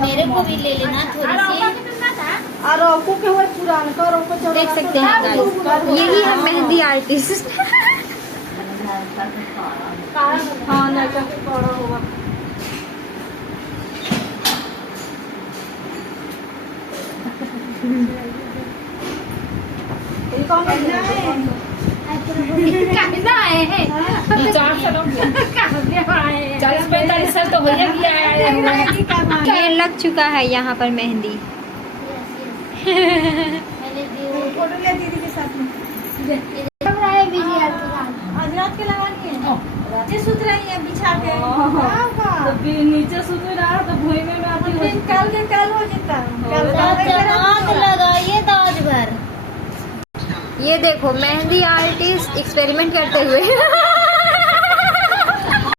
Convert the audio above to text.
मेरे को भी ले लेना थोड़ी सी। देख सकते हैं गाइस, यही है मेहंदी आर्टिस्ट। हाँ लड़का के पड़ा होगा। कहना है 40-45 साल तो हो गया है। ये लग चुका है यहाँ पर मेहंदी। फोटो ले दीदी के साथ में। आज रात के लगानी है। ये सुत रही है बिछा के। तो नीचे सुत रहा तो भुई में आती कल के कल हो जाता। कल लगाइए दाज भर। ये देखो मेहंदी आर्टिस्ट एक्सपेरिमेंट करते हुए।